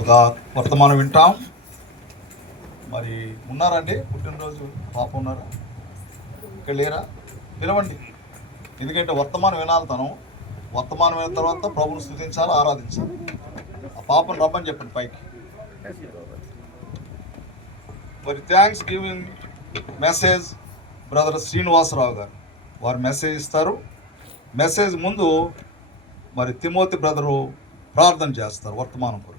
ఒక వర్తమానం వింటాం. మరి ఉన్నారండి పుట్టినరోజు పాప ఉన్నారా? ఇక్కడ లేరా? పిలవండి. ఎందుకంటే వర్తమానం వినాలి. వర్తమానం విన్న తర్వాత ప్రభుని స్తుతించాలి, ఆరాధించాలి. ఆ పాపను రమ్మని చెప్పండి పైకి. మరి thanksgiving message brother Srinivasarao garu వారు మెసేజ్ ఇస్తారు. మెసేజ్ ముందు మరి తిమోతి బ్రదరు ప్రార్థన చేస్తారు వర్తమానం కొరకు.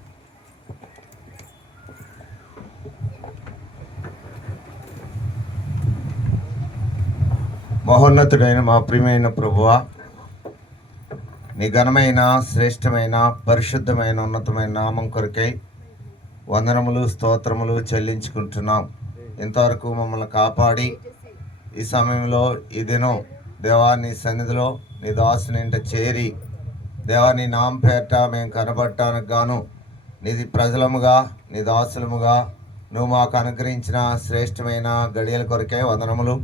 మహోన్నతుడైన మా ప్రియమైన ప్రభువా, నీ ఘనమైన శ్రేష్టమైన పరిశుద్ధమైన ఉన్నతమైన నామం కొరకై వందనములు స్తోత్రములు చెల్లించుకుంటున్నాం. ఇంతవరకు మమ్మల్ని కాపాడి ఈ సమయంలో ఈ దినం దేవా నీ సన్నిధిలో నీ దాసుని ఇంట చేరి దేవా నీ నామ పేరట మేము కనబడటానికి గాను నీది ప్రజలముగా నీ దాసులముగా నువ్వు మాకు అనుగ్రహించిన శ్రేష్టమైన గడియల కొరకే వందనములు.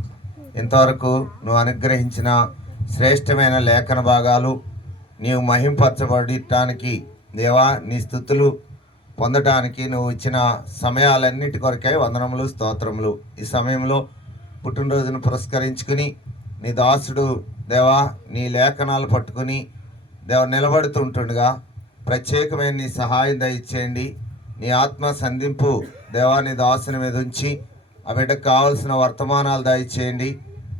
ఇంతవరకు నువ్వు అనుగ్రహించిన శ్రేష్టమైన లేఖన భాగాలు నీవు మహింపరచబడటానికి దేవా నీ స్తుతులు పొందటానికి నువ్వు ఇచ్చిన సమయాలన్నిటి కొరకై వందనములు స్తోత్రములు. ఈ సమయంలో పుట్టినరోజును పురస్కరించుకుని నీ దాసుడు దేవా నీ లేఖనాలు పట్టుకుని దేవ నిలబడుతుంటుండగా ప్రత్యేకమైన నీ సహాయం దయచేయండి. నీ ఆత్మ సంధింపు దేవా నీ దాసుని మీద ఉంచి ఆ బిడ్డకు కావాల్సిన వర్తమానాలు దయచేయండి.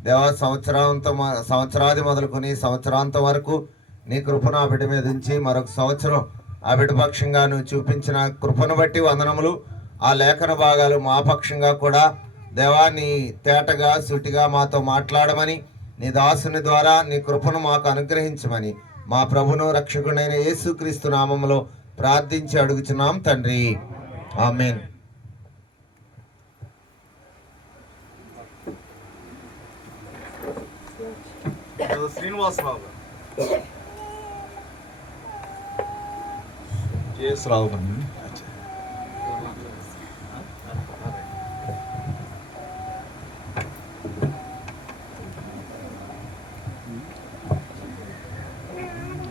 దేవా సంవత్సరాది మొదలుకొని సంవత్సరాంతం వరకు నీ కృపను ఆ బిడ్డ మీద ఉంచి మరొక సంవత్సరం ఆ బిడ్డ పక్షంగా నువ్వు చూపించిన కృపను బట్టి వందనములు. ఆ లేఖన భాగాలు మా పక్షంగా కూడా దేవా నీ తేటగా సూటిగా మాతో మాట్లాడమని నీ దాసుని ద్వారా నీ కృపను మాకు అనుగ్రహించమని మా ప్రభును రక్షకుడైన యేసుక్రీస్తు నామములో ప్రార్థించి అడుగుచున్నాం తండ్రి, ఆమేన్. శ్రీనివాసరావు గారు జేఎస్రావు గారు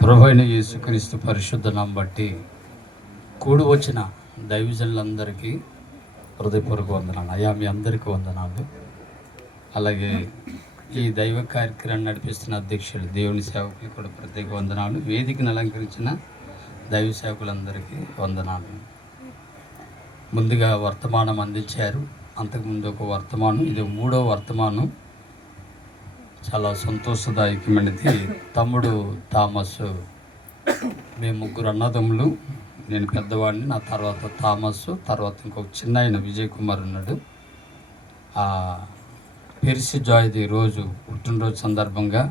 ప్రభువైన యేసుక్రీస్తు పరిశుద్ధ నామం బట్టి కూడి వచ్చిన దైవజనులందరికీ హృదయపూర్వక వందనాలు. అయ్యా మీ అందరికీ వందనాలు. అలాగే ఈ దైవ కార్యక్రమాన్ని నడిపిస్తున్న అధ్యక్షులు దేవుని సేవకులు కూడా ప్రత్యేక వందనాలు. వేదికను అలంకరించిన దైవ సేవకులందరికీ వందనాలు. ముందుగా వర్తమానం అందించారు. అంతకుముందు ఒక వర్తమానం, ఇది 3వ వర్తమానం. చాలా సంతోషదాయకమైనది. తమ్ముడు థామస్, మేము 3 అన్నదమ్ములు. నేను పెద్దవాడిని, నా తర్వాత థామస్, తర్వాత ఇంకొక చిన్న ఆయన విజయ్ కుమార్ ఉన్నాడు. పెరిసి జాయ్ది రోజు పుట్టినరోజు సందర్భంగా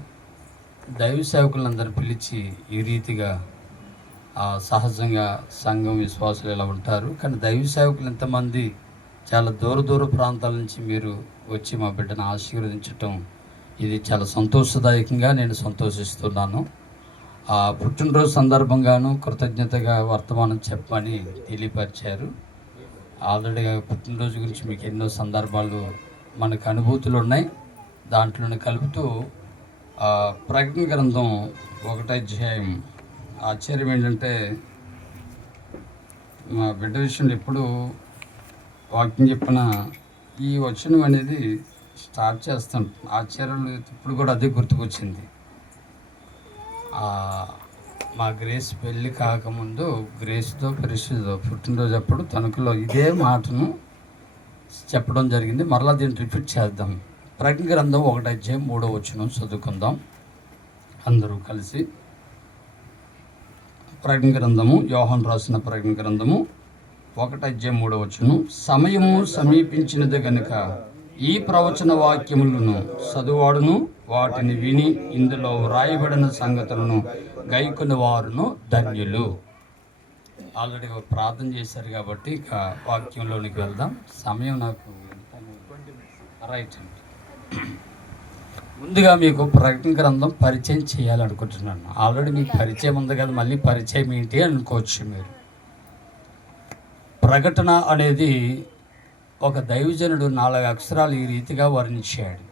దైవ సేవకులందరూ పిలిచి ఈ రీతిగా సహజంగా సంఘం విశ్వాసులు ఇలా ఉంటారు, కానీ దైవ సేవకులు ఎంతమంది చాలా దూర ప్రాంతాల నుంచి మీరు వచ్చి మా బిడ్డను ఆశీర్వదించటం ఇది చాలా సంతోషదాయకంగా నేను సంతోషిస్తున్నాను. పుట్టినరోజు సందర్భంగాను కృతజ్ఞతగా వర్తమానం చెప్పమని తెలియపరిచారు. ఆల్రెడీగా పుట్టినరోజు గురించి మీకు ఎన్నో సందర్భాలు మనకు అనుభూతులు ఉన్నాయి. దాంట్లోనే కలుపుతూ ప్రకటన గ్రంథం 1వ అధ్యాయం ఆశ్చర్యం ఏంటంటే, మా బిడ్డ విషయంలో ఎప్పుడు వాక్యం చెప్పిన ఈ వచనం అనేది స్టార్ట్ చేస్తాం. ఆశ్చర్యాలు ఇప్పుడు కూడా అదే గుర్తుకొచ్చింది. మా గ్రేస్ పెళ్ళి కాకముందు గ్రేస్తో పరిస్థితితో పుట్టినరోజు అప్పుడు తణుకులో ఇదే మాటను చెప్పడం జరిగింది. మరలా దీన్ని రిపీట్ చేద్దాం. ప్రకటన గ్రంథం 1వ అధ్యాయం 3వ వచనం చదువుకుందాం అందరూ కలిసి. ప్రకటన గ్రంథము, యోహాను రాసిన ప్రకటన గ్రంథము 1వ అధ్యాయం 3వ వచనం. సమయము సమీపించినది గనుక ఈ ప్రవచన వాక్యములను చదువాడును వాటిని విని ఇందులో వ్రాయబడిన సంగతులను గైకొని వారును ధన్యులు. ఆల్రెడీ ప్రార్థన చేశారు కాబట్టి ఇక వాక్యంలోనికి వెళ్దాం. సమయం నాకు రైట్ అండి. ముందుగా మీకు ప్రకటన గ్రంథం పరిచయం చేయాలనుకుంటున్నాను. ఆల్రెడీ మీకు పరిచయం ఉంది కదా, మళ్ళీ పరిచయం ఏంటి అనుకోవచ్చు మీరు. ప్రకటన అనేది ఒక దైవజనుడు 4 అక్షరాలు ఈ రీతిగా వర్ణించాడు.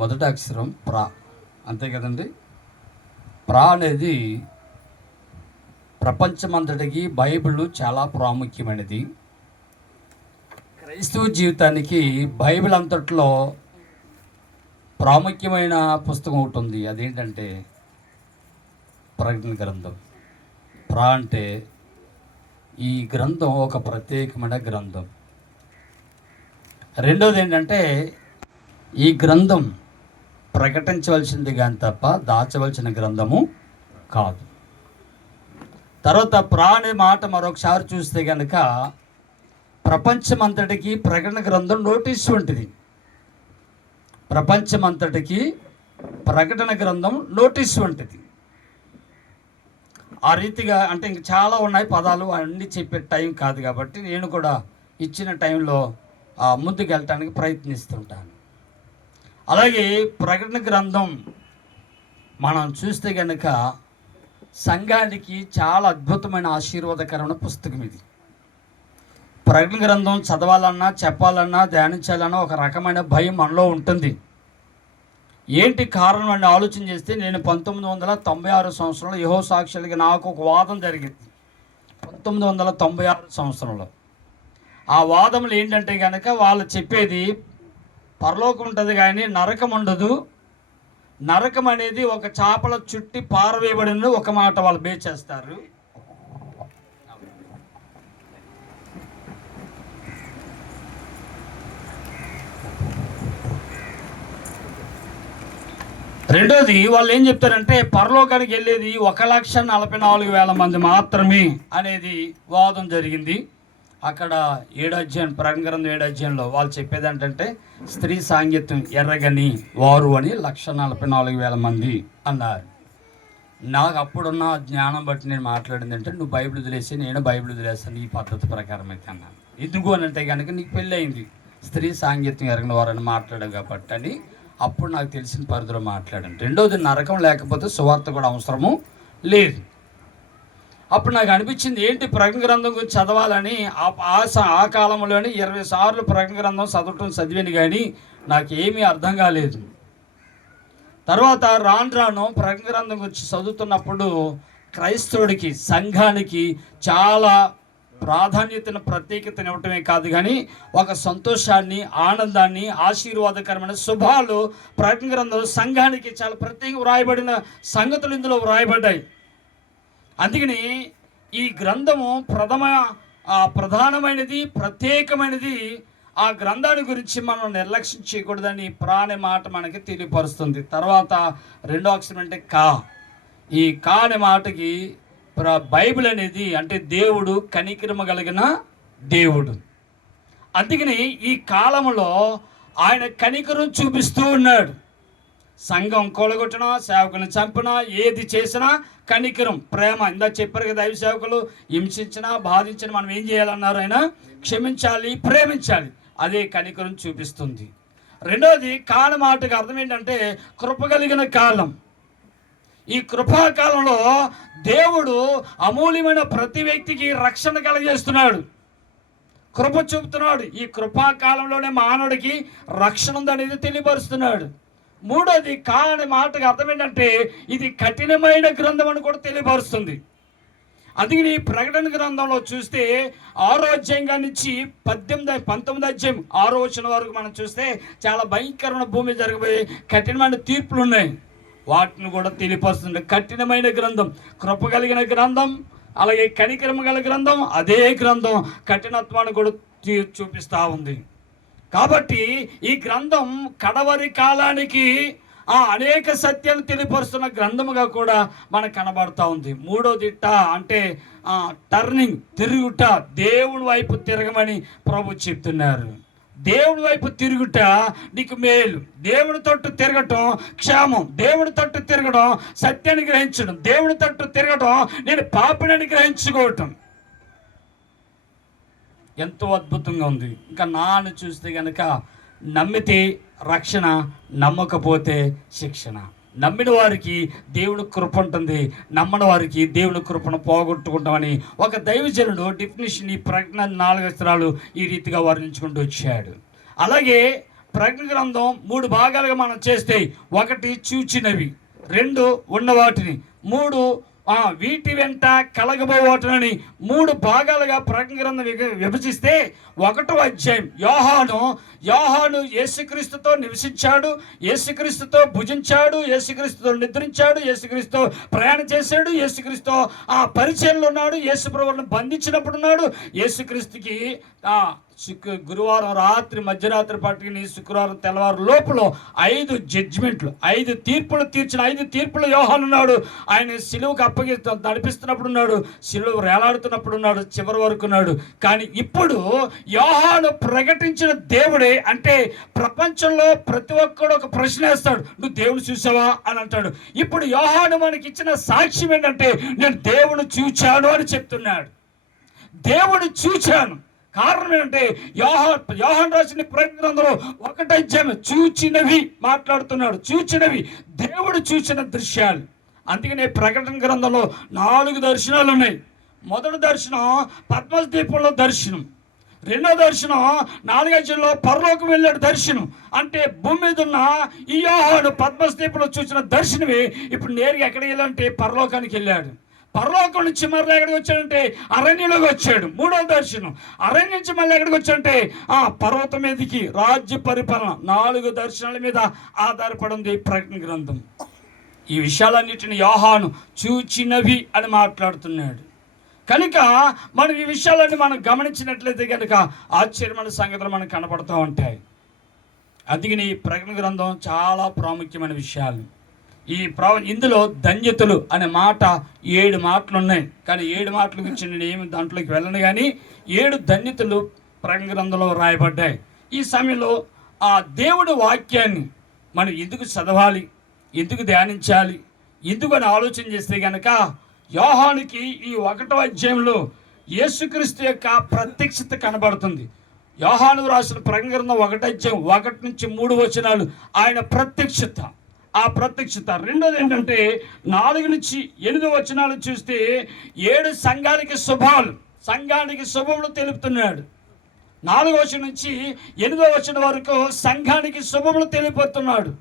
మొదటి అక్షరం ప్రా, అంతే కదండి. ప్రా అనేది ప్రపంచమంతటికి బైబిల్ చాలా ప్రాముఖ్యమైనది. క్రైస్తవ జీవితానికి బైబిల్ అంతట్లో ప్రాముఖ్యమైన పుస్తకం ఒకటి ఉంది. అదేంటంటే ప్రకటన గ్రంథం. అంటే ఈ గ్రంథం ఒక ప్రత్యేకమైన గ్రంథం. రెండోది ఏంటంటే ఈ గ్రంథం ప్రకటించవలసింది కానీ తప్ప దాచవలసిన గ్రంథము కాదు. తర్వాత అనే మాట మరొకసారి చూస్తే కనుక ప్రపంచమంతటికి ప్రకటన గ్రంథం నోటీస్ వంటిది. ప్రపంచమంతటికి ప్రకటన గ్రంథం నోటీస్ వంటిది. ఆ రీతిగా అంటే ఇంక చాలా ఉన్నాయి పదాలు, అన్నీ చెప్పే టైం కాదు కాబట్టి నేను కూడా ఇచ్చిన టైంలో ముందుకు వెళ్ళటానికి ప్రయత్నిస్తుంటాను. అలాగే ప్రకటన గ్రంథం మనం చూస్తే కనుక సంఘానికి చాలా అద్భుతమైన ఆశీర్వాదకరమైన పుస్తకం ఇది. ప్రకటన గ్రంథం చదవాలన్నా, చెప్పాలన్నా, ధ్యానించాలన్నా ఒక రకమైన భయం మనలో ఉంటుంది. ఏంటి కారణం అని ఆలోచన చేస్తే నేను 1996 సంవత్సరంలో యెహోవా సాక్షులకి నాకు ఒక వాదం జరిగింది. 1996 సంవత్సరంలో ఆ వాదములు ఏంటంటే కనుక వాళ్ళు చెప్పేది పరలోకం ఉంటుంది కానీ నరకం ఉండదు. నరకం అనేది ఒక చేపల చుట్టి పారవేయబడిన ఒక మాట వాళ్ళు బేస్ చేస్తారు. రెండోది వాళ్ళు ఏం చెప్తారంటే పరలోకానికి వెళ్ళేది 1,44,000 మంది మాత్రమే అనేది వాదం జరిగింది. అక్కడ 7వ అధ్యాయం ప్రకటన గ్రంథం 7వ అధ్యాయంలో వాళ్ళు చెప్పేది ఏంటంటే స్త్రీ సాంగత్యం ఎర్రగని వారు అని 1,44,000 మంది అన్నారు. నాకు అప్పుడున్న జ్ఞానం బట్టి నేను మాట్లాడింది అంటే నువ్వు బైబిల్ వదిలేసి నేను బైబిల్ వదిలేస్తాను ఈ పద్ధతి ప్రకారం అయితే అన్నాను. ఎందుకు అని అంటే కనుక నీకు పెళ్ళి అయింది, స్త్రీ సాంగత్యం ఎరగని వారని మాట్లాడావు కాబట్టి అని అప్పుడు నాకు తెలిసిన పరిధిలో మాట్లాడాను. రెండోది నరకం లేకపోతే సువార్త కూడా అవసరము లేదు. అప్పుడు నాకు అనిపించింది ఏంటి ప్రకటన గ్రంథం గురించి చదవాలని. ఆ కాలంలోనే 20 సార్లు ప్రకటన గ్రంథం చదివాను కానీ నాకేమీ అర్థం కాలేదు. తర్వాత రాను ప్రకటన గ్రంథం గురించి చదువుతున్నప్పుడు క్రైస్తవుడికి సంఘానికి చాలా ప్రాధాన్యతను ప్రత్యేకతను ఇవ్వటమే కాదు కానీ ఒక సంతోషాన్ని, ఆనందాన్ని, ఆశీర్వాదకరమైన శుభాలు ప్రకటన గ్రంథం సంఘానికి చాలా ప్రత్యేకంగా వ్రాయబడిన సంగతులు ఇందులో వ్రాయబడ్డాయి. అందుకని ఈ గ్రంథము ప్రధానమైనది, ప్రత్యేకమైనది. ఆ గ్రంథాన్ని గురించి మనం నిర్లక్ష్యం చేయకూడదని ప్రాణి మాట మనకి తెలియపరుస్తుంది. తర్వాత రెండో అక్షరం అంటే కా. ఈ కా అనే మాటకి బైబిల్ అనేది అంటే దేవుడు కనికరమ కలిగిన దేవుడు. అందుకని ఈ కాలంలో ఆయన కనికరం చూపిస్తూ ఉన్నాడు. సంఘం కొలగొట్టినా, సేవకులను చంపినా, ఏది చేసినా కనికరం, ప్రేమ. ఇందా చెప్పారు కదా, దైవ సేవకులు హింసించినా, బాధించినా మనం ఏం చేయాలన్నారు? ఆయన క్షమించాలి, ప్రేమించాలి. అదే కనికరం చూపిస్తుంది. రెండోది కాల మాటకు అర్థం ఏంటంటే కృప కలిగిన కాలం. ఈ కృపాకాలంలో దేవుడు అమూల్యమైన ప్రతి వ్యక్తికి రక్షణ కలగజేస్తున్నాడు, కృప చూపుతున్నాడు. ఈ కృపాకాలంలోనే మానవుడికి రక్షణ ఉందనేది తెలియపరుస్తున్నాడు. మూడోది అనే మాటకు అర్థం ఏంటంటే ఇది కఠినమైన గ్రంథం అని కూడా తెలియపరుస్తుంది. అందుకని ఈ ప్రకటన గ్రంథంలో చూస్తే 6వ అధ్యాయం నుంచి 19 అధ్యాయం 6వ వచనం వరకు మనం చూస్తే చాలా భయంకరమైన భూమి జరగబోయే కఠినమైన తీర్పులు ఉన్నాయి. వాటిని కూడా తెలియపరుస్తుంది. కఠినమైన గ్రంథం, కృప కలిగిన గ్రంథం, అలాగే కనికరమ గల గ్రంథం. అదే గ్రంథం కఠినత్వాన్ని కూడా చూపిస్తూ ఉంది. కాబట్టి ఈ గ్రంథం కడవరి కాలానికి అనేక సత్యాలు తెలియపరుస్తున్న గ్రంథముగా కూడా మనకు కనబడుతూ ఉంది. మూడోది అంటే టర్నింగ్, తిరుగుట. దేవుని వైపు తిరగమని ప్రభు చెప్తున్నారు. దేవుని వైపు తిరుగుట నీకు మేలు. దేవుని తట్టు తిరగటం క్షేమం. దేవుని తట్టు తిరగడం సత్యాన్ని గ్రహించడం. దేవుని తట్టు తిరగడం నేను పాపిని గ్రహించుకోవటం ఎంతో అద్భుతంగా ఉంది. ఇంకా నాన్న చూస్తే కనుక నమ్మితే రక్షణ, నమ్మకపోతే శిక్షణ. నమ్మిన వారికి దేవుని కృప ఉంటుంది, నమ్మని వారికి దేవుని కృపను పోగొట్టుకుంటామని ఒక దైవజనుడు డెఫినిషన్ ఈ ప్రకటన 4 అక్షరాలు ఈ రీతిగా వర్ణించుకుంటూ వచ్చాడు. అలాగే ప్రకటన గ్రంథం 3 భాగాలుగా మనం చేస్తే 1 చూచినవి, 2 ఉన్న వాటిని, 3 వీటి వెంట కలగబోవటనని 3 భాగాలుగా ప్రకటన గ్రంథం విభజిస్తే 1వ అధ్యాయం యోహాను యేసుక్రీస్తుతో నివసించాడు, యేసుక్రీస్తుతో భుజించాడు, యేసుక్రీస్తుతో నిద్రించాడు, యేసుక్రీస్తుతో ప్రయాణం చేశాడు, యేసుక్రీస్తుతో పరిచయంలో ఉన్నాడు, యేసు ప్రభువును బంధించినప్పుడు ఉన్నాడు, యేసుక్రీస్తుకి గురువారం రాత్రి మధ్యరాత్రి పట్టుకుని శుక్రవారం తెల్లవారు లోపల 5 జడ్జిమెంట్లు 5 తీర్పులు తీర్చిన 5 తీర్పులు యోహాను ఉన్నాడు. ఆయన సిలువకు నడిపిస్తున్నప్పుడు ఉన్నాడు, సిలువ వేలాడుతున్నప్పుడు ఉన్నాడు, చివరి వరకు ఉన్నాడు. కానీ ఇప్పుడు యోహాను ప్రకటించిన దేవుడే, అంటే ప్రపంచంలో ప్రతి ఒక్కడు ఒక ప్రశ్న వేస్తాడు, నువ్వు దేవుని చూసావా అని అంటాడు. ఇప్పుడు యోహాను మనకి ఇచ్చిన సాక్ష్యం ఏంటంటే, నేను దేవుని చూచాను అని చెప్తున్నాడు. దేవుని చూచాను. కారణం ఏంటంటే యోహాను రాసిన ప్రకటన గ్రంథంలో 1వ అధ్యాయం చూచినవి మాట్లాడుతున్నాడు. చూచినవి దేవుడు చూచిన దృశ్యాలు. అందుకనే ప్రకటన గ్రంథంలో 4 దర్శనాలు ఉన్నాయి. మొదటి దర్శనం పద్మస్ ద్వీపంలో దర్శనం, 2వ దర్శనం 4వ అధ్యాయంలో పరలోకం వెళ్ళాడు దర్శనం. అంటే భూమి మీద ఉన్న ఈ యోహాను పద్మస్ ద్వీపంలో చూసిన దర్శనమే ఇప్పుడు నేరుగా ఎక్కడికి వెళ్ళాలంటే పరలోకానికి వెళ్ళాడు. పరలోకం నుంచి మళ్ళీ ఎక్కడికి వచ్చాడంటే అరణ్యంలోకి వచ్చాడు. 3వ దర్శనం అరణ్యం నుంచి మళ్ళీ ఎక్కడికి వచ్చాడంటే పర్వతం మీదకి, రాజ్య పరిపాలన. 4 దర్శనాల మీద ఆధారపడి ఉంది ప్రకటన గ్రంథం. ఈ విషయాలన్నిటిని యోహాను చూచినవి అని మాట్లాడుతున్నాడు. కనుక మనం ఈ విషయాలన్నీ మనం గమనించినట్లయితే కనుక ఆశ్చర్యమైన సంగతులు మనకు కనపడుతూ ఉంటాయి. అందుకని ఈ ప్రకటన గ్రంథం చాలా ప్రాముఖ్యమైన విషయాలు. ఇందులో ధన్యతలు అనే మాట 7 మాటలు ఉన్నాయి. కానీ 7 మాటల గురించి నేను ఏమి దాంట్లోకి వెళ్ళను. కానీ 7 ధన్యతలు ప్రకటన గ్రంథంలో రాయబడ్డాయి. ఈ సమయంలో దేవుడి వాక్యాన్ని మనం ఎందుకు చదవాలి, ఎందుకు ధ్యానించాలి, ఎందుకు అని ఆలోచన చేస్తే కనుక యోహానుకి ఈ 1వ అధ్యాయంలో యేసుక్రీస్తు యొక్క ప్రత్యక్షత కనబడుతుంది. యోహాను రాసిన ప్రకటన గ్రంథం 1వ అధ్యాయం 1 నుంచి 3 వచనాలు ఆయన ప్రత్యక్షత. ఆ ప్రత్యక్షత. రెండోది ఏంటంటే 4 నుంచి 8 వచనాలు చూస్తే 7 సంఘానికి శుభములు తెలుపుతున్నాడు. 4వ వచనం నుంచి 8వ వచనం వరకు సంఘానికి శుభములు తెలియపడుతున్నాడు.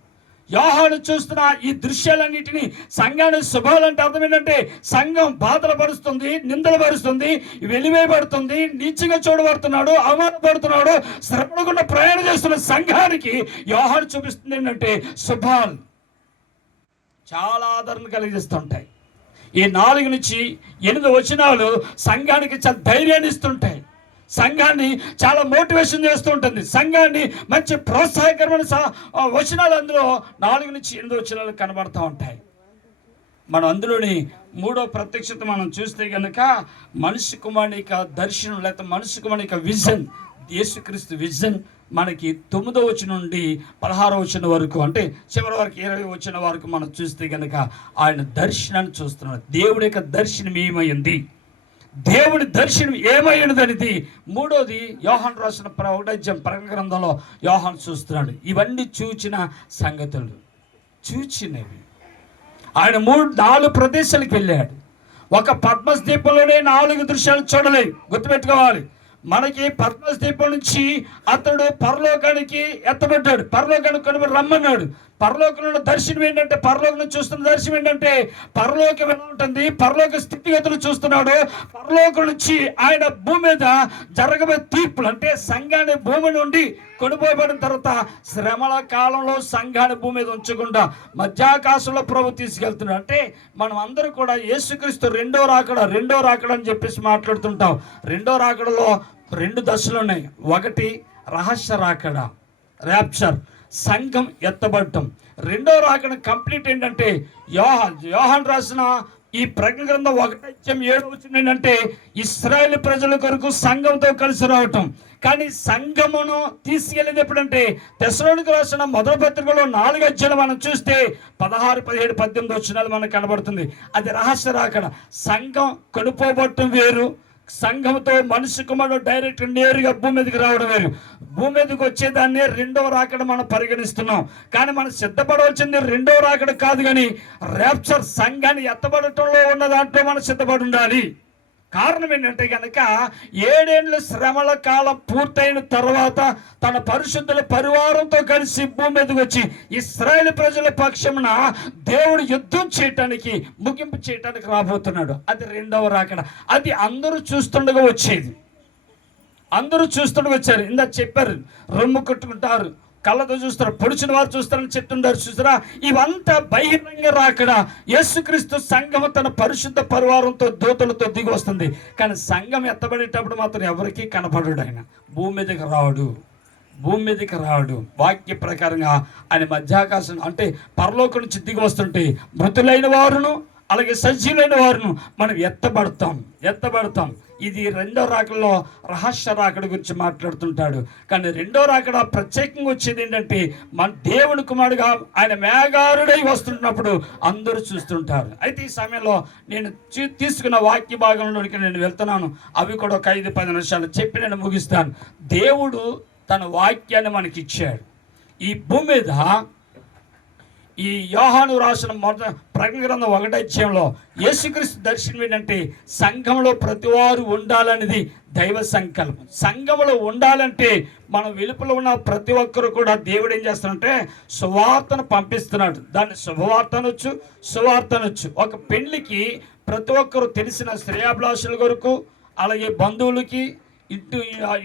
యోహాను చూస్తున్న ఈ దృశ్యాలన్నిటినీ సంఘానికి శుభాలు అంటే అర్థం ఏంటంటే, సంఘం బాధలు పరుస్తుంది, నిందలు పరుస్తుంది, వెలివేయబడుతుంది, నీచిగా చూడబడుతున్నాడు, అవమానపడుతున్నాడు, శ్రమకుండా ప్రయాణం చేస్తున్న సంఘానికి యోహాను చూపిస్తుంది ఏంటంటే శుభాలు. చాలా ఆదరణ కలిగిస్తుంటాయి. ఈ 4 నుంచి 8 వచనాలు సంఘానికి చాలా ధైర్యాన్ని ఇస్తుంటాయి, సంఘాన్ని చాలా మోటివేషన్ చేస్తూ ఉంటుంది, సంఘాన్ని మంచి ప్రోత్సాహకరమైన వచనాలు అందులో 4 నుంచి 8 వచనాలు కనబడుతూ ఉంటాయి. మనం అందులోని 3వ ప్రత్యక్షత మనం చూస్తే కనుక మనిషి కుమారుని యొక్క దర్శనం, లేకపోతే మనిషి కుమారుని యొక్క విజన్, యేసుక్రీస్తు విజన్ మనకి 9వ వచనం నుండి 16వ వచనం వరకు, అంటే చివరి వరకు 20వ వచనం వరకు మనం చూస్తే కనుక ఆయన దర్శనాన్ని చూస్తున్నాడు. దేవుడి యొక్క దర్శనం ఏమైంది, దేవుడి దర్శనం ఏమైనది అనేది 3వది యోహాను రాసిన 1వ అధ్యాయం ప్రకటన గ్రంథంలో యోహాను చూస్తున్నాడు. ఇవన్నీ చూచిన సంగతులు, చూచినవి. ఆయన 4 ప్రదేశాలకు వెళ్ళాడు. ఒక పద్మస్ ద్వీపంలోనే 4 దృశ్యాలు చూడలేదు. గుర్తుపెట్టుకోవాలి. మనకి పద్మస్ ద్వీపం నుంచి అతడు పరలోకానికి ఎత్తబడ్డాడు, పరలోకానికి కొనుగోలు రమ్మన్నాడు. పరలోకంలో దర్శనం ఏంటంటే, పరలోకం చూస్తున్న దర్శనం ఏంటంటే, పరలోకం ఎలా ఉంటుంది, పరలోక స్థితిగతులు చూస్తున్నాడు. పరలోకం నుంచి ఆయన భూమి మీద జరగబోయే తీర్పులు, అంటే సంఘాన్ని భూమి నుండి కొనుపోబడిన తర్వాత శ్రమల కాలంలో సంఘాన్ని భూమి మీద ఉంచకుండా మధ్యాకాశంలో ప్రభు తీసుకెళ్తున్నాడు. అంటే మనం అందరూ కూడా యేసుక్రీస్తు రెండో రాకడ అని చెప్పేసి మాట్లాడుతుంటాం. రెండో రాకడలో 2 దశలు ఉన్నాయి. 1 రహస్య రాకడ, ర్యాప్చర్, సంఘం ఎత్తబడటం. 2వ రాకడ కంప్లీట్ ఏంటంటే యోహాను రాసిన ఈ ప్రకటన గ్రంథం 1వ అధ్యాయం 7వ వచనం ఏంటంటే, ఇశ్రాయేలు ప్రజల కొరకు సంఘంతో కలిసి రావటం. కానీ సంఘమును తీసుకెళ్ళేది ఎప్పుడంటే, తెస్సలోనికీయులకు రాసిన మొదటి పత్రికలో 4వ అధ్యాయం మనం చూస్తే 16, 17, 18 వచనాలు మనకు కనబడుతుంది. అది రహస్య రాకడ. సంఘం కొనుపోబట్టం వేరు, సంఘంతో మనిషి కుమారుడు డైరెక్ట్ నేరుగా భూమి మీదకి రావడం వేరు. భూమి మీదకి వచ్చేదాన్ని 2వ రాకడ మనం పరిగణిస్తున్నాం. కానీ మనం సిద్ధపడవలసింది 2వ రాకడ కాదు, కానీ ర్యాప్చర్, సంఘాన్ని ఎత్తబడటంలో ఉన్న దాంట్లో మనం సిద్ధపడి ఉండాలి. కారణం ఏంటంటే కనుక 7 ఏళ్ళు శ్రమల కాలం పూర్తయిన తర్వాత తన పరిశుద్ధుల పరివారంతో కలిసి భూమి మీదకి వచ్చి ఇశ్రాయేలు ప్రజల పక్షమున దేవుడు యుద్ధం చేయటానికి, ముగింపు చేయటానికి రాబోతున్నాడు. అది రెండవ రాకడ. అది అందరూ చూస్తుండగా వచ్చేది. అందరూ చూస్తుండగా వచ్చారు. ఇందా చెప్పారు, రొమ్ము కొట్టుకుంటారు, కళ్ళతో చూస్తారు, పొడిచిన వారు చూస్తారని చెప్తుంటారు. చూసారా, ఇవంతా బహిరంగ రాకడ. యేసుక్రీస్తు సంఘము తన పరిశుద్ధ పరివారంతో దూతలతో దిగి వస్తుంది. కానీ సంఘం ఎత్తబడేటప్పుడు మాత్రం ఎవరికీ కనపడడు. ఆయన భూమి మీదకి రాడు. వాక్య ప్రకారంగా ఆయన మధ్యాకాశం అంటే పరలోకం నుంచి దిగి వస్తుంటే మృతులైన వారును అలాగే సజీవులైన వారును మనం ఎత్తబడతాం. ఇది రెండో రాకడలో రహస్య రాకడ గురించి మాట్లాడుతుంటాడు. కానీ రెండో రాకడ ప్రత్యేకంగా వచ్చేది ఏంటంటే మన దేవుని కుమారుడుగా ఆయన మేఘారుడై వస్తున్నప్పుడు అందరూ చూస్తుంటారు. అయితే ఈ సమయంలో నేను తీసుకున్న వాక్య భాగంలోనికి నేను వెళ్తున్నాను. అవి కూడా ఒక 5-10 నిమిషాలు చెప్పి నేను ముగిస్తాను. దేవుడు తన వాక్యాన్ని మనకి ఇచ్చాడు. ఈ భూమి మీద ఈ యోహాను రాసిన ప్రకటన గ్రంథం 1వ అధ్యాయంలో యేసుక్రీస్తు దర్శనం ఏంటంటే సంఘంలో ప్రతివారు ఉండాలనేది దైవ సంకల్పం. సంఘంలో ఉండాలంటే మనం వెలుపల ఉన్న ప్రతి ఒక్కరు కూడా దేవుడు ఏం చేస్తాడంటే సువార్తను పంపిస్తున్నాడు. దాన్ని సువార్త అనొచ్చు. ఒక పెళ్లికి ప్రతి ఒక్కరు తెలిసిన శ్రేయాభిలాషుల కొరకు అలాగే బంధువులకి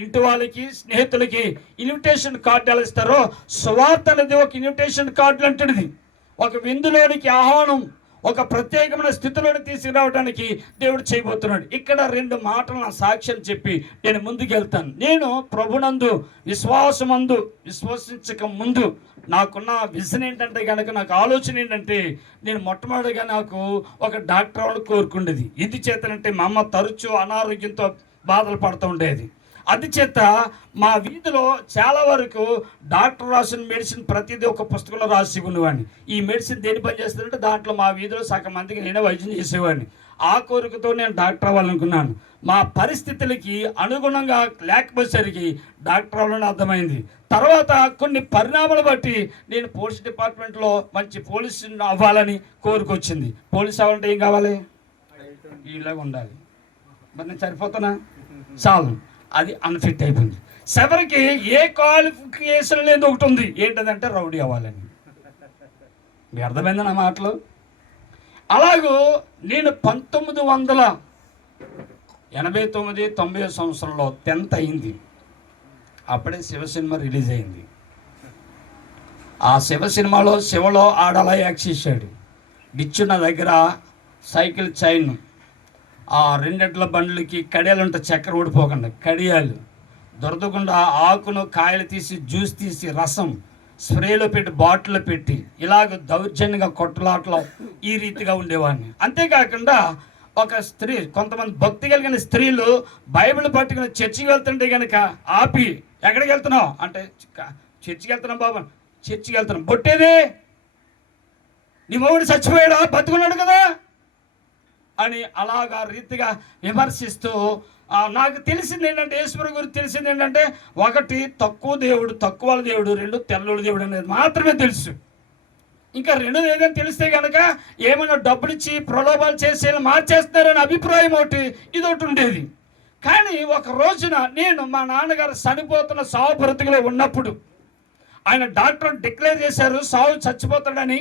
ఇంటి వాళ్ళకి స్నేహితులకి ఇన్విటేషన్ కార్డు ఎలా ఇస్తారో సువార్త అనేది ఒక ఇన్విటేషన్ కార్డు లాంటిది. ఒక విందులోనికి ఆహ్వానం, ఒక ప్రత్యేకమైన స్థితిలోని తీసుకురావడానికి దేవుడు చేయబోతున్నాడు. ఇక్కడ 2 మాటలు నా సాక్ష్యం చెప్పి నేను ముందుకు వెళ్తాను. నేను ప్రభునందు విశ్వసించక ముందు నాకున్న విజన్ ఏంటంటే కనుక, నాకు ఆలోచన ఏంటంటే నేను మొట్టమొదటిగా నాకు ఒక డాక్టర్ అవ్వాలని కోరుకుండేది. ఇది చేతనంటే మా అమ్మ తరచూ అనారోగ్యంతో బాధలు పడుతూ ఉండేది. అది చేత మా వీధిలో చాలా వరకు డాక్టర్ రాసిన మెడిసిన్ ప్రతిదీ ఒక పుస్తకంలో రాసి ఉన్నవాడిని. ఈ మెడిసిన్ దేని పని చేస్తుందంటే దాంట్లో మా వీధిలో సగం మందికి నేనే వైద్యం చేసేవాడిని. ఆ కోరికతో నేను డాక్టర్ అవ్వాలనుకున్నాను. మా పరిస్థితులకి అనుగుణంగా లేకపోయేసరికి డాక్టర్ అవ్వాలని అర్థమైంది. తర్వాత కొన్ని పరిణామాలు బట్టి నేను పోలీస్ డిపార్ట్మెంట్లో మంచి పోలీస్ అవ్వాలని కోరికొచ్చింది. పోలీస్ అవ్వాలంటే ఏం కావాలి? ఇలాగ ఉండాలి. మరి నేను సరిపోతానా? చాలు. అది అన్ఫిట్ అయిపోయింది. చివరికి ఏ క్వాలిఫికేషన్ లేదు ఒకటి ఉంది, ఏంటంటే రౌడీ అవ్వాలని. మీకు అర్థమైంది నా మాటలు? అలాగూ నేను 1989-90 సంవత్సరంలో 10th అయింది. అప్పుడే శివ సినిమా రిలీజ్ అయింది. ఆ శివ సినిమాలో శివలో ఆడలా యాక్ట్ చేశాడు. బిచ్చు నా దగ్గర సైకిల్ చైన్, ఆ 2 ఎడ్ల బండ్లకి కడియాలు ఉంటాయి, చక్కెర ఓడిపోకుండా కడియాలు దొరకకుండా ఆకును కాయలు తీసి జ్యూస్ తీసి రసం స్ప్రేలో పెట్టి బాటిల్లో పెట్టి ఇలాగ దౌర్జన్యంగా కొట్టలాటలో ఈ రీతిగా ఉండేవాడిని. అంతేకాకుండా ఒక స్త్రీ, కొంతమంది భక్తి కలిగిన స్త్రీలు బైబిల్ పట్టుకుని చర్చికి వెళ్తుంటే కనుక ఆపి, ఎక్కడికి వెళ్తున్నావు అంటే చర్చికి వెళ్తున్నాం బాబా, చర్చికి వెళ్తున్నాం. బొట్టేదే, నీ మొగుడు చచ్చిపోయాడా, బతుకున్నాడు కదా అని అలాగా రీతిగా విమర్శిస్తూ, నాకు తెలిసింది ఏంటంటే ఈశ్వరు గురించి తెలిసింది ఏంటంటే, 1 తక్కువ దేవుడు, తక్కువ దేవుడు, 2 తెల్లోడు దేవుడు అనేది మాత్రమే తెలుసు. ఇంకా 2 ఏదైనా తెలిస్తే కనుక ఏమైనా డబ్బులు ఇచ్చి ప్రలోభాలు చేసి మార్చేస్తున్నారనే అభిప్రాయం ఇదొకటి ఉండేది. కానీ ఒక రోజున నేను మా నాన్నగారు చనిపోతున్న సావు బ్రతుకులో ఉన్నప్పుడు ఆయన డాక్టర్ డిక్లేర్ చేశారు సావు చచ్చిపోతాడని.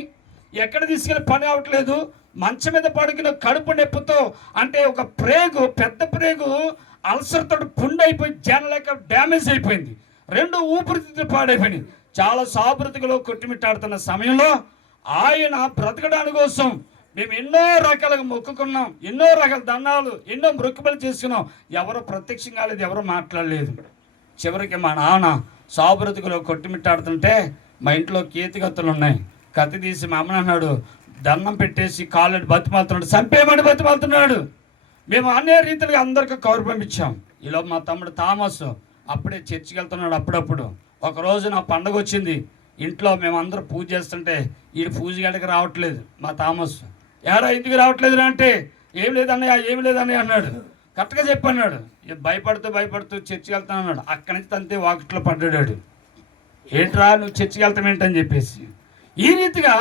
ఎక్కడ తీసుకెళ్ళి పని అవ్వట్లేదు, మంచం మీద పడుకున్న కడుపు నొప్పితో, అంటే ఒక ప్రేగు, పెద్ద ప్రేగు అల్సర్తో పుండైపోయి జనలేక డ్యామేజ్ అయిపోయింది. 2 ఊపిరితిత్తులు పాడైపోయినాయి. చాలా సాబ్రతికలో కొట్టుమిట్టాడుతున్న సమయంలో ఆయన బ్రతకడానికి కోసం మేము ఎన్నో రకాలుగా మొక్కుకున్నాం, ఎన్నో రకాల దండాలు, ఎన్నో మృక్కుబలు చేసుకున్నాం. ఎవరు ప్రత్యక్షం కాలేదు, ఎవరు మాట్లాడలేదు. చివరికి మా నాన్న సాబ్రతికలో కొట్టుమిట్టాడుతుంటే మా ఇంట్లో కేతికత్తులు ఉన్నాయి. కత్తి తీసి మా అమ్మని అన్నాడు, దండం పెట్టేసి కాళ్ళని బతిమాలుతున్నాడు, చంపేయమని బతిమాలుతున్నాడు. మేము అనే రీతిలో అందరికీ కౌరు పంపించాం. ఇలా మా తమ్ముడు థామస్ అప్పుడే చర్చికి వెళ్తున్నాడు అప్పుడప్పుడు. ఒకరోజు నా పండగ వచ్చింది, ఇంట్లో మేమందరం పూజ చేస్తుంటే ఈ పూజ గడికి రావట్లేదు. మా థామస్ ఏడా ఇంటికి రావట్లేదు అంటే ఏం లేదన్నయ్య అన్నాడు. కరెక్ట్గా చెప్పన్నాడు. భయపడుతూ చర్చికి వెళ్తాను అన్నాడు. అక్కడి నుంచి తంతే వాకిట్లో పడ్డాడు. ఏంట్రా నువ్వు చర్చికి వెళ్తాం ఏంటని చెప్పేసి. ఈ రీతిగా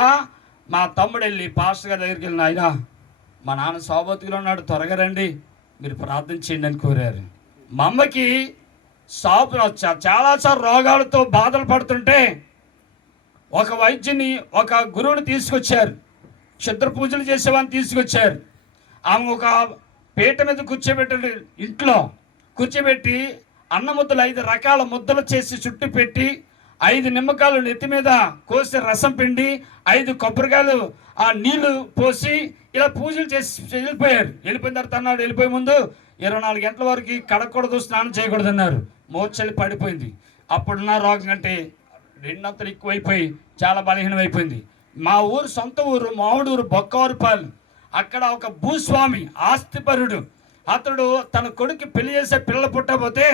మా తమ్ముడు వెళ్ళి పాస్టర్ గారి దగ్గరికి వెళ్ళిన, ఆయన మా నాన్న సౌబతిలో ఉన్నాడు, త్వరగా రండి, మీరు ప్రార్థన చేయండి అని కోరారు. మా అమ్మకి చాలాసార్లు రోగాలతో బాధలు పడుతుంటే ఒక వైద్యుని, ఒక గురువుని తీసుకొచ్చారు. క్షుద్ర పూజలు చేసేవాడిని తీసుకొచ్చారు. ఆమె ఒక పీట మీద కూర్చోబెట్టి, ఇంట్లో కూర్చోబెట్టి అన్న ముద్దలు 5 రకాల ముద్దలు చేసి చుట్టు పెట్టి 5 నిమ్మకాయలు నెత్తి మీద కోసి రసం పిండి 5 కొబ్బరికాయలు ఆ నీళ్లు పోసి ఇలా పూజలు చేసి వెళ్ళిపోయారు. వెళ్ళిపోయిన తర్వాత అన్నాడు, వెళ్ళిపోయే ముందు 24 గంటల వరకు కడగకూడదు, స్నానం చేయకూడదు అన్నారు. మోర్చలి పడిపోయింది. అప్పుడున్న రోగం అంటే 2 అంతలు ఎక్కువైపోయి చాలా బలహీనమైపోయింది. మా ఊరు, సొంత ఊరు మామిడూరు, బొక్కవారిపాలెం. అక్కడ ఒక భూస్వామి, ఆస్తిపరుడు, అతడు తన కొడుకు పెళ్లి చేసే పిల్లలు పుట్టకపోతే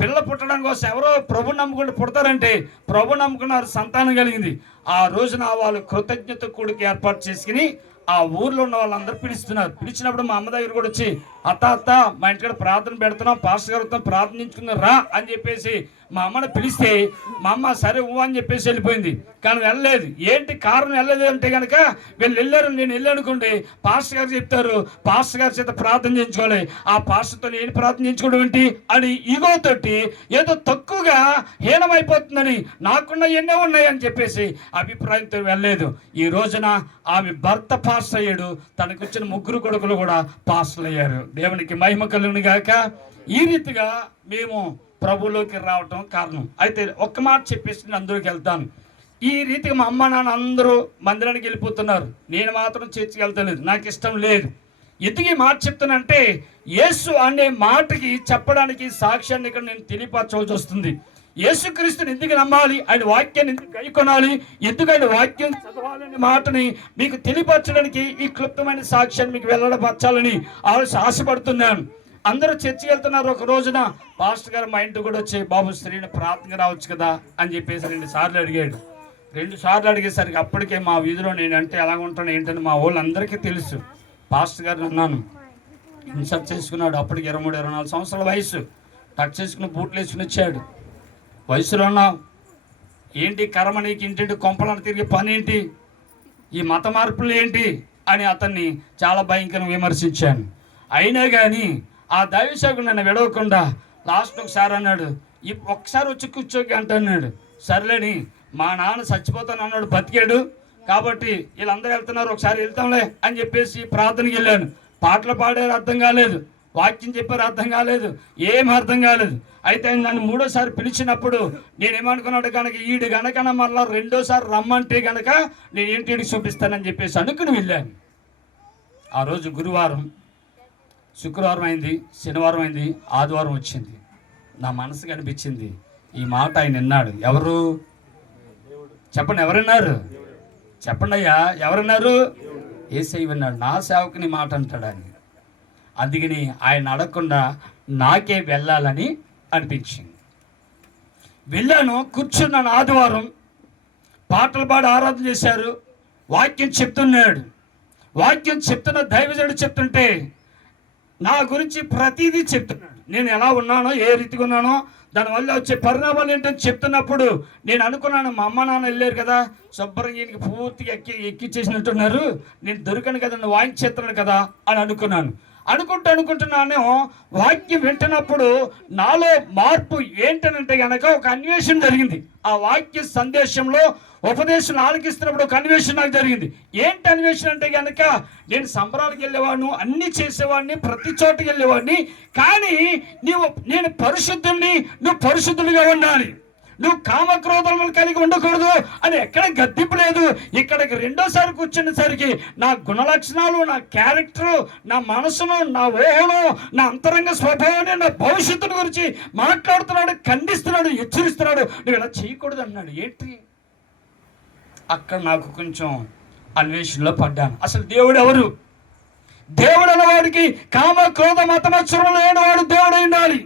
పిల్ల పుట్టడం కోసం ఎవరో ప్రభు నమ్ముకుంటూ పుడతారంటే ప్రభు నమ్ముకున్నారు, సంతానం కలిగింది. ఆ రోజున వాళ్ళు కృతజ్ఞత కూడికి ఏర్పాటు చేసుకుని ఆ ఊర్లో ఉన్న వాళ్ళందరూ పిలుస్తున్నారు. పిలిచినప్పుడు మా అమ్మ దగ్గర కూడా వచ్చి, అత్త మా ఇంటికాడ ప్రార్థన పెడుతున్నాం, పాస్టర్ గారితో ప్రార్థించుకున్నారు రా అని చెప్పేసి మా అమ్మని పిలిస్తే మా అమ్మ సరే అని చెప్పేసి వెళ్ళిపోయింది. కానీ వెళ్ళలేదు. ఏంటి కారణం వెళ్ళలేదు అంటే కనుక వీళ్ళు వెళ్ళారు, నేను వెళ్ళనుకోండి పాస్టర్ గారు చెప్తారు, పాస్టర్ గారి చేత ప్రార్థన చేయించుకోవాలి, ఆ పాస్టర్తో నేను ప్రార్థన చేయించుకోవడం ఏంటి అని ఈగోతోటి ఏదో తక్కువగా హీనమైపోతుందని, నాకున్న ఎన్నో ఉన్నాయి అని చెప్పేసి అభిప్రాయంతో వెళ్ళలేదు. ఈ రోజున ఆమె భర్త పాస్టర్ అయ్యాడు, తనకు వచ్చిన 3 కొడుకులు కూడా పాస్టర్లు అయ్యారు. దేవునికి మహిమ కలుగును గాక. ఈ రీతిగా మేము ప్రభులోకి రావటం కారణం. అయితే ఒక్క మాట చెప్పేసి నేను అందులోకి వెళ్తాను. ఈ రీతిగా మా అమ్మ నాన్న అందరూ మందిరానికి వెళ్ళిపోతున్నారు, నేను మాత్రం చర్చికి వెళ్తలేదు, నాకు ఇష్టం లేదు. ఎందుకు ఈ మాట చెప్తానంటే యేసు అనే మాటకి చెప్పడానికి సాక్ష్యాన్ని ఇక్కడ నేను తెలియపరచవలసి వస్తుంది. యేసుక్రీస్తుని ఎందుకు నమ్మాలి, ఆయన వాక్యాన్ని ఎందుకు గైకొనాలి, ఎందుకు ఆయన వాక్యం చదవాలనే మాటని మీకు తెలియపరచడానికి ఈ క్లుప్తమైన సాక్ష్యాన్ని మీకు వెల్లడపరచాలని ఆశపడుతున్నాను. అందరూ చర్చికి వెళ్తున్నారు. ఒక రోజున పాస్టర్ గారు మా ఇంటికి కూడా వచ్చి, బాబు స్త్రీని ప్రార్థనగా రావచ్చు కదా అని చెప్పేసి 2 సార్లు అడిగాడు. 2 సార్లు అడిగేసరికి అప్పటికే మా వీధిలో నేనంటే ఎలా ఉంటాను ఏంటని మా వాళ్ళందరికీ తెలుసు. పాస్టర్ గారిని అన్నాను, ఇన్సర్ట్ చేసుకున్నాడు. అప్పటికి 23-24 సంవత్సరాల వయసు. టచ్ చేసుకుని బూట్లు వేసుకుని వచ్చాడు. వయసులో ఉన్నావు ఏంటి కర్మ, నీకు ఇంటింటి కొంపలను తిరిగే పని ఏంటి, ఈ మత మార్పులు ఏంటి అని అతన్ని చాలా భయంకరంగా విమర్శించాను. అయినా కానీ ఆ దైవసేవకుడు నన్ను విడవకుండా లాస్ట్ ఒకసారి అన్నాడు, ఒక్కసారి వచ్చి కూర్చోకి అంటున్నాడు. సర్లేని మా నాన్న చచ్చిపోతాను అన్నాడు, బతికాడు కాబట్టి వీళ్ళందరూ వెళ్తున్నారు, ఒకసారి వెళ్తాంలే అని చెప్పేసి ప్రార్థనకి వెళ్ళాను. పాటలు పాడారు, అర్థం కాలేదు. వాక్యం చెప్పారు, అర్థం కాలేదు. ఏం అర్థం కాలేదు. అయితే నన్ను 3వ పిలిచినప్పుడు నేనేమనుకున్నాడు కనుక ఈడు గనక మళ్ళీ 2వ రమ్మంటే కనుక నేను ఏంటి చూపిస్తానని చెప్పేసి అనుకుని వెళ్ళాను. ఆ రోజు గురువారం, శుక్రవారం అయింది, శనివారం అయింది, ఆదివారం వచ్చింది. నా మనసుకు అనిపించింది ఈ మాట ఆయన విన్నాడు. ఎవరు చెప్పండి, ఎవరున్నారు చెప్పండి అయ్యా, ఎవరున్నారు? యేసయ్య విన్నాడు. నా సేవకుని మాట అంటాడు అని. అందుకని ఆయన అడగకుండా నాకే వెళ్ళాలని అనిపించింది. వెళ్ళాను, కూర్చున్నాను. ఆదివారం పాటలు పాడి ఆరాధన చేశారు, వాక్యం చెప్తున్నాడు. వాక్యం చెప్తున్న దైవజనుడు చెప్తుంటే నా గురించి ప్రతిదీ చెప్తున్నాడు. నేను ఎలా ఉన్నానో, ఏ రీతిగా ఉన్నానో, దానివల్ల వచ్చే పరిణామాలు ఏంటో చెప్తున్నప్పుడు నేను అనుకున్నాను, మా అమ్మ నాన్న వెళ్ళారు కదా, శుభ్రంగా ఈయనకి పూర్తిగా ఎక్కిచ్చేసినట్టున్నారు, నేను దొరికాను కదా, నేను వాయించేస్తున్నాను కదా అని అనుకుంటున్నాను. వాక్యం వింటున్నప్పుడు నాలో మార్పు ఏంటనంటే కనుక ఒక అన్వేషణ జరిగింది. ఆ వాక్య సందేశంలో ఉపదేశం ఆలకిస్తున్నప్పుడు ఒక అన్వేషణ నాకు జరిగింది. ఏంటి అన్వేషణ అంటే కనుక నేను సంబరాలకు వెళ్ళేవాడిని, అన్ని చేసేవాడిని, ప్రతి చోటుకి వెళ్ళేవాడిని. కానీ నేను పరిశుద్ధుల్ని, నువ్వు పరిశుద్ధులుగా ఉండాలి, నువ్వు కామక్రోధములు కలిగి ఉండకూడదు అని ఎక్కడ గద్దింపు లేదు. ఇక్కడికి 2వ కూర్చునేసరికి నా గుణలక్షణాలు, నా క్యారెక్టరు, నా మనసును, నా ఊహను, నా అంతరంగ స్వభావాన్ని, నా భవిష్యత్తుని గురించి మాట్లాడుతున్నాడు, ఖండిస్తున్నాడు, హెచ్చరిస్తున్నాడు. నువ్వు ఇలా చేయకూడదు అన్నాడు. ఏంటి అక్కడ నాకు కొంచెం అన్వేషణలో పడ్డాను. అసలు దేవుడు ఎవరు? దేవుడు అన్నవాడికి కామ క్రోధ మతమత్సరం లేనివాడు దేవుడు ఉండాలి.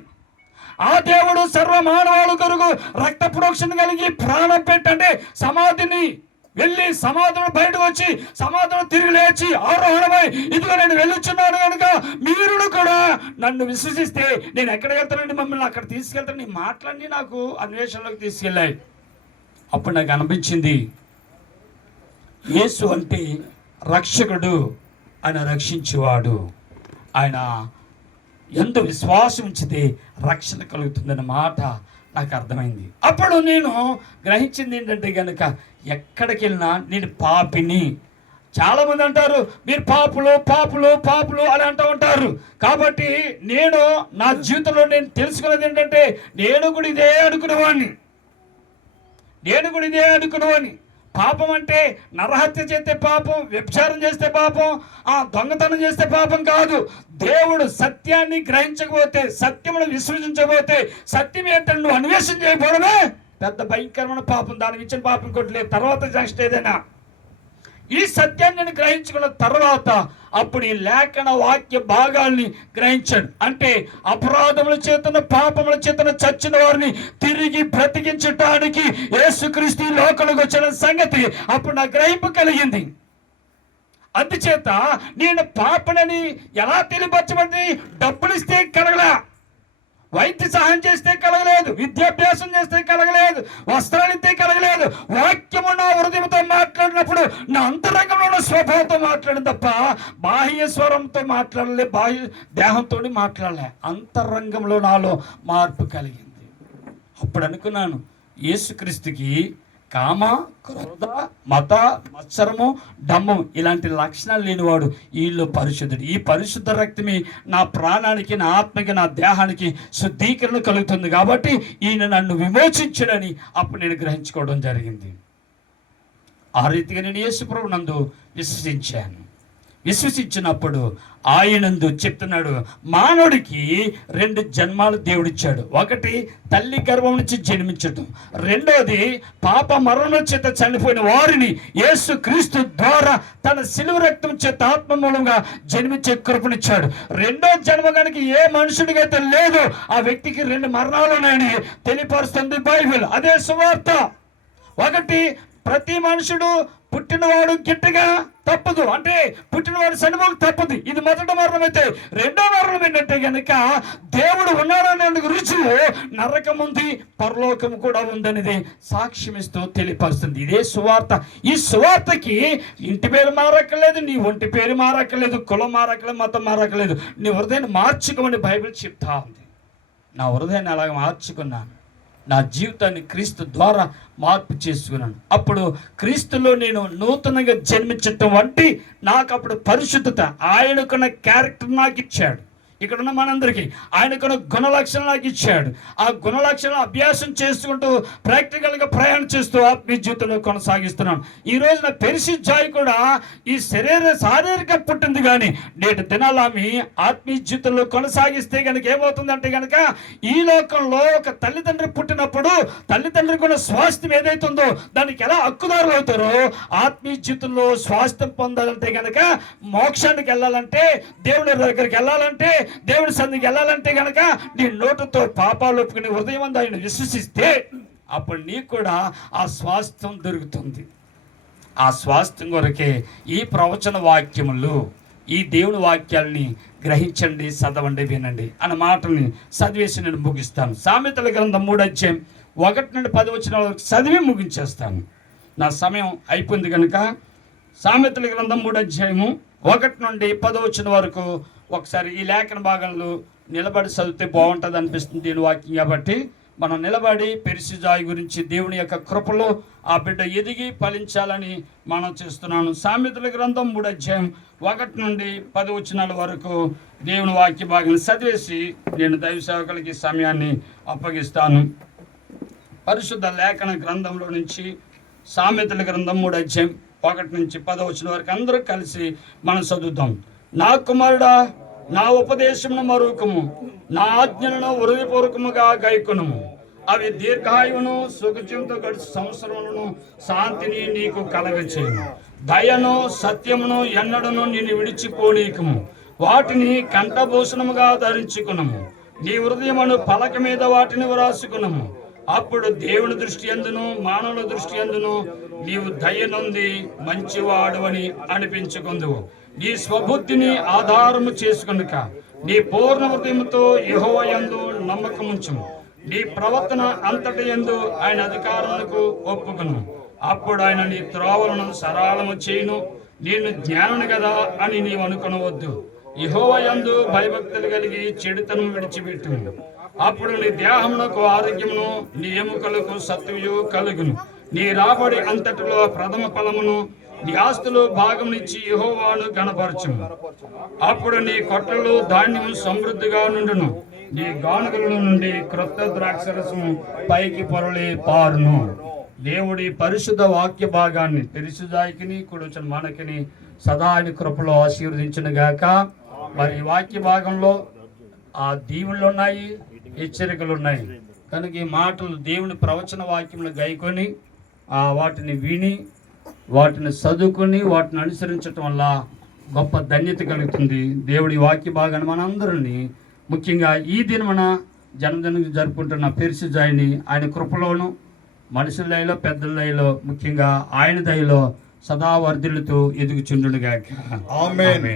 ఆ దేవుడు సర్వ మానవాళి కొరకు రక్త ప్రోక్షణ కలిగి ప్రాణం పెట్టంటే సమాధిని వెళ్ళి సమాధిని బయటకు వచ్చి సమాధిని తిరిగి లేచి ఆరోహణమై ఇదిగో నేను వెళ్ళొచ్చున్నాను కనుక మీరు కూడా నన్ను విశ్వసిస్తే నేను ఎక్కడికి వెళ్తానండి, మమ్మల్ని అక్కడ తీసుకెళ్తాను. నీ మాటలన్నీ నాకు అన్వేషణలోకి తీసుకెళ్ళాయి. అప్పుడు నాకు అనిపించింది యేసు అంటే రక్షకుడు, ఆయన రక్షించేవాడు, ఆయన ఎందు విశ్వాసం ఉంచితే రక్షణ కలుగుతుందన్న మాట నాకు అర్థమైంది. అప్పుడు నేను గ్రహించింది ఏంటంటే కనుక ఎక్కడికి వెళ్ళినా నేను పాపిని. చాలామంది అంటారు మీరు పాపులు పాపులు పాపులు అని అంటూ ఉంటారు. కాబట్టి నేను నా జీవితంలో నేను తెలుసుకున్నది ఏంటంటే నేను కూడా ఇదే అనుకునేవాడిని. పాపం అంటే నరహత్య చేస్తే పాపం, వ్యభిచారం చేస్తే పాపం, దొంగతనం చేస్తే పాపం కాదు. దేవుడు సత్యాన్ని గ్రహించకపోతే, సత్యమును విశ్వసించకపోతే, సత్యం ఏంటంటే నువ్వు అన్వేషణ చేయకపోవడమే పెద్ద భయంకరమైన పాపం. దానికి ఇచ్చిన పాపం కొట్టలేదు. తర్వాత జస్ట్ ఏదైనా ఈ సత్యాన్ని నేను గ్రహించుకున్న తర్వాత అప్పుడు ఈ లేఖన వాక్య భాగాల్ని గ్రహించాడు. అంటే అపరాధముల చేతన పాపముల చేతన చచ్చిన వారిని తిరిగి బ్రతికించటానికి యేసుక్రీస్తు ఈ లోకంలోకి వచ్చిన సంగతి అప్పుడు నా గ్రహింపు కలిగింది. అందుచేత నేను పాపనని ఎలా తెలియపరచబడి డబ్బులు ఇస్తే కలగలా, వైద్య సహాయం చేస్తే కలగలేదు, విద్యాభ్యాసం చేస్తే కలగలేదు, వస్త్రాలు ఇస్తే కలగలేదు. వాక్యము నా హృదయంతో మాట్లాడినప్పుడు నా అంతరంగంలో ఉన్న స్వభావంతో మాట్లాడింది తప్ప బాహ్య స్వరంతో మాట్లాడలే, బాహ్య దేహంతో మాట్లాడలే. అంతరంగంలో నాలో మార్పు కలిగింది. అప్పుడు అనుకున్నాను, యేసుక్రీస్తుకి కామ, క్రోధ, మత, మత్సరము, డమ్మం ఇలాంటి లక్షణాలు లేనివాడు వీళ్ళు పరిశుద్ధుడు. ఈ పరిశుద్ధ రక్తమే నా ప్రాణానికి, నా ఆత్మకి, నా దేహానికి శుద్ధీకరణ కలుగుతుంది. కాబట్టి ఈయన నన్ను విమోచించడని అప్పుడు నేను గ్రహించుకోవడం జరిగింది. ఆ రీతిగా నేను యేసు ప్రభువు నందు విశ్వసించినప్పుడు ఆయనందు చెప్తున్నాడు, మానవుడికి 2 జన్మాలు దేవుడిచ్చాడు. ఒకటి తల్లి గర్భం నుంచి జన్మించటం, రెండోది పాప మరణం చేత చనిపోయిన వారిని యేసు క్రీస్తు ద్వారా తన శిలువ రక్తం చేత ఆత్మ మూలంగా జన్మించే కృపనిచ్చాడు. రెండో జన్మ కనుక ఏ మనుషుడికైతే లేదు ఆ వ్యక్తికి 2 మరణాలు ఉన్నాయని తెలియపరుస్తుంది బైబిల్. అదే సువార్త. ఒకటి, ప్రతి మనుషుడు పుట్టినవాడు గిట్టగా తప్పదు, అంటే పుట్టినవాడు చనిపోక తప్పదు. ఇది మొదటి మరణం అయితే, రెండో మరణం ఏంటంటే కనుక దేవుడు ఉన్నాడనేందుకు రుజువు నరకం ఉంది, పరలోకం కూడా ఉందనేది సాక్ష్యం ఇస్తూ తెలియపరుస్తుంది. ఇదే సువార్త. ఈ సువార్తకి ఇంటి పేరు మారక్కర్లేదు, నీ ఒంటి పేరు మారక్కర్లేదు, కులం మారక్కర్లేదు, మతం మారక్కర్లేదు. నీ హృదయాన్ని మార్చుకోమని బైబిల్ చెప్తా ఉంది. నా హృదయాన్ని అలాగ మార్చుకున్నాను. నా జీవితాన్ని క్రీస్తు ద్వారా మార్పు చేసుకున్నాను. అప్పుడు క్రీస్తులో నేను నూతనంగా జన్మించటం వంటి నాకు అప్పుడు పరిశుద్ధత, ఆయనకున్న క్యారెక్టర్ నాకు ఇచ్చాడు. ఇక్కడ ఉన్న మనందరికీ ఆయనకున్న గుణ లక్షణాలు నాకు ఇచ్చాడు. ఆ గుణ లక్షణాలు అభ్యాసం చేసుకుంటూ ప్రాక్టికల్గా ప్రయాణం చేస్తూ ఆత్మీయ జీవితంలో కొనసాగిస్తున్నాను. ఈ రోజున పెరిసి జాయ్ కూడా ఈ శారీరక పుట్టింది, కానీ నేటి దినాలు ఆమె ఆత్మీయ జీవితంలో కొనసాగిస్తే కనుక ఏమవుతుందంటే కనుక ఈ లోకంలో ఒక తల్లిదండ్రి పుట్టినప్పుడు తల్లిదండ్రికి ఉన్న స్వాస్థ్యం ఏదైతుందో దానికి ఎలా హక్కుదారులు అవుతారో, ఆత్మీయ జీవితంలో స్వాస్థ్యం పొందాలంటే కనుక, మోక్షానికి వెళ్ళాలంటే, దేవుని దగ్గరికి వెళ్ళాలంటే, దేవుడి సన్నిధికి వెళ్ళాలంటే కనుక నీ నోటుతో పాపాలు ఒప్పుకుని హృదయం అందు ఆయన విశ్వసిస్తే అప్పుడు నీకు కూడా ఆ స్వాస్థ్యం దొరుకుతుంది. ఆ స్వాస్థ్యం కొరకే ఈ ప్రవచన వాక్యములు, ఈ దేవుని వాక్యాలని గ్రహించండి, చదవండి, వినండి అన్న మాటని చదివేసి నేను ముగిస్తాను. సామెతల గ్రంథం 3:1-10 చదివి ముగించేస్తాను. నా సమయం అయిపోయింది కనుక సామెతల గ్రంథం 3:1-10 వరకు ఒకసారి ఈ లేఖన భాగంలో నిలబడి చదివితే బాగుంటుంది అనిపిస్తుంది దీని వాక్యం. కాబట్టి మనం నిలబడి పెరిసి జాయ్ గురించి దేవుని యొక్క కృపలో ఆ బిడ్డ ఎదిగి ఫలించాలని మనం చేస్తున్నాను. సామెతల గ్రంథం 3:1-10 వరకు దేవుని వాక్య భాగాన్ని చదివేసి నేను దైవ సేవకులకి సమయాన్ని అప్పగిస్తాను. పరిశుద్ధ లేఖన గ్రంథంలో నుంచి సామెతల గ్రంథం 3:1-10 వరకు అందరూ కలిసి మనం చదువుతాం. నా కుమారుడా, నా ఉపదేశమును మరువకము, నా ఆజ్ఞలను హృదయపూర్వకముగా గైకొనుము. అవి దీర్ఘాయువును సుఖజీవంతో గడిచి సంవత్సరములను శాంతిని నీకు కలగచేయును. దయను సత్యమును ఎన్నడను నిన్ను విడిచిపోనీకము. వాటిని కంఠభూషణముగా ధరించుకునము. నీ హృదయమును పలక మీద వాటిని వ్రాసుకునము. అప్పుడు దేవుని దృష్టి యందును మానవుల దృష్టి యందును నీవు దయనొంది మంచివాడు అని అనిపించుకుందువు. నీ స్వబుద్ధిని ఆధారము చేసుకొనుక నీ పూర్ణ హృదయముతో యెహోవా యందు నమ్మకముంచుము. నీ ప్రవర్తన అంతటి యందు ఆయన అధికారములకు ఒప్పుకొను. అప్పుడు ఆయన నీ త్రోవలను సరళము చేయును. నేను జ్ఞానుని కదా అని నీవు అనుకొనవద్దు. యెహోవా యందు భయభక్తులు కలిగి చెడుతనం విడిచిపెట్టు. అప్పుడు నీ దేహమునకు ఆరోగ్యమును, నీ ఎముకలకు సత్తుయు కలుగును. నీ రాబడి అంతటిలో ప్రథమ ఫలమును, నీ ఆస్తులు భాగమునిచ్చి యెహోవాను గణపరచుము. అప్పుడు నీ కొట్లలో ధాన్యము సమృద్ధిగా నుండును. నీ గానుగల నుండి క్రొత్త ద్రాక్షరసము పైకి పొరలి పారును. దేవుడి పరిశుద్ధ వాక్య భాగాన్ని పరిశుద్ధాయికిని కూడొచ్చిన మనకిని సదా ఆయన కృపలో ఆశీర్వదించును గాక. మరి ఈ వాక్య భాగంలో ఆ దీవులు ఉన్నాయి, హెచ్చరికలు ఉన్నాయి. కనుక ఈ మాటలు దేవుని ప్రవచన వాక్యములు గైకొని వాటిని విని వాటిని చదువుకొని వాటిని అనుసరించటం వల్ల గొప్ప ధన్యత కలుగుతుంది. దేవుడి వాక్య భాగాన్ని మనందరినీ ముఖ్యంగా ఈ దినమున జన్మదినం జరుపుకుంటున్న పెరిసిజాయిని ఆయన కృపలోను, మనుషుల దయలో, పెద్దల దయలో, ముఖ్యంగా ఆయన దయలో సదా వర్ధిల్లుతూ ఎదుగుచుండునుగాక. ఆమేన్.